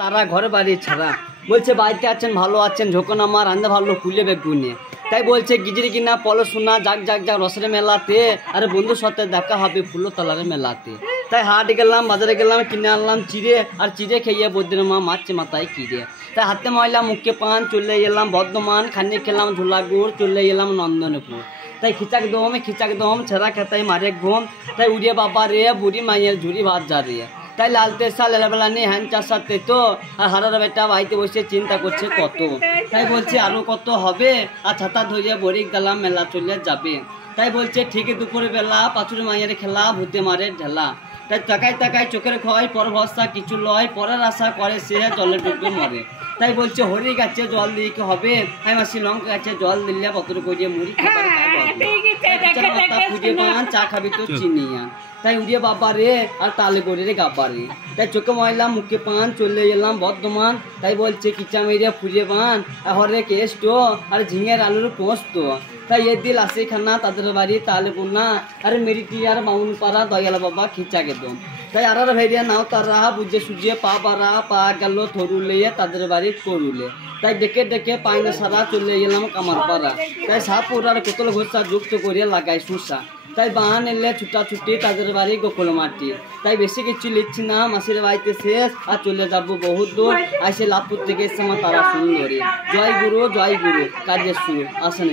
তারা ঘরে বাড়ি ছাড়া বলছে বাড়িতে আছেন ভালো আছেন যখন আমার রান্না ভালো খুলে বেগুনে তাই বলছে গিজরি কিনা পলো শোনা যাক যাক যাক রসের মেলাতে আরে বন্ধুর সাথে দেখা হবে ফুলতলার মেলাতে তাই হাটে গেলাম বাজারে গেলাম কিনে আনলাম চিড়ে আর চিড়ে খেয়ে বদ্রের মা মারছে মাথায় কিরে তাই হাতে ময়লা মুখে পান চলে গেলাম বর্ধমান খানি খেলাম ঝোলাগুড় চলে গেলাম নন্দনপুর তাই খিচাক দম ছেঁড়া খেতাই মারে ঘুম তাই উড়িয়ে বাবা রে বুড়ি মাইয়ের ঝুড়ি ভাত যা রে তাই লালতে সাল এলাবেলা নেই হ্যান চার সাথে তো আর হারার বেটা বাড়িতে বসে চিন্তা করছে কত তাই বলছে আরো কত হবে আর ছাতা ধরিয়ে বড়ি গেলাম মেলা চলে যাবে তাই বলছে ঠিকই দুপুরে বেলা পাঁচুরি মাইয়ের খেলা ভূতে মারে ঢেলা তাই তাকাই চোখের খয় পর ভরসা কিছু লয় পরের আশা করে সে জলে ডুবে মরে তাই বলছে হরি গাছে জল দিয়ে কি হবে আমি মাসি লঙ্কা গাছে জল দিলে পত্র করিয়ে মুড়ি খুঁজে পান চা খাবি তো চিনি আন তাই উড়িয়ে বাবা রে আর তালে করে রে গাবা রে তাই চোখে ময়লা মুখে পান চলে এলাম বর্ধমান তাই বলছে কিচা মেরে ফুজে পান হরে কেষ্ট আর ঝিঙের আলুর পোস্ত তাই এ দিল আসে খানা তাদের বাড়ি তালে বোনা আরে মেরিটি আর বাউন পাড়া দয়াল বাবা খিচা গেদম তাই আর ভেরিয়া নাও তারা বুঝে সুঝিয়ে পা বাড়া পা গেল থরুলে তাদের বাড়ি করুলে তাই ডেকে ডেকে পাইনা সারা চলে গেলাম কামারপাড়া তাই সাপুর আর কোতল ঘোষা যুক্ত করিয়ে লাগাই সুসা তাই বাহান এলে ছুটাছুটি তাদের বাড়ি গোকুল মাটি তাই বেশি কিছু লিখছি না মাসির বাড়িতে শেষ আর চলে যাবো বহুত দূর আইসে লাভপুর থেকে এসে আমার তারা সুন্দরী জয় গুরু কাজের শুরু আসেন।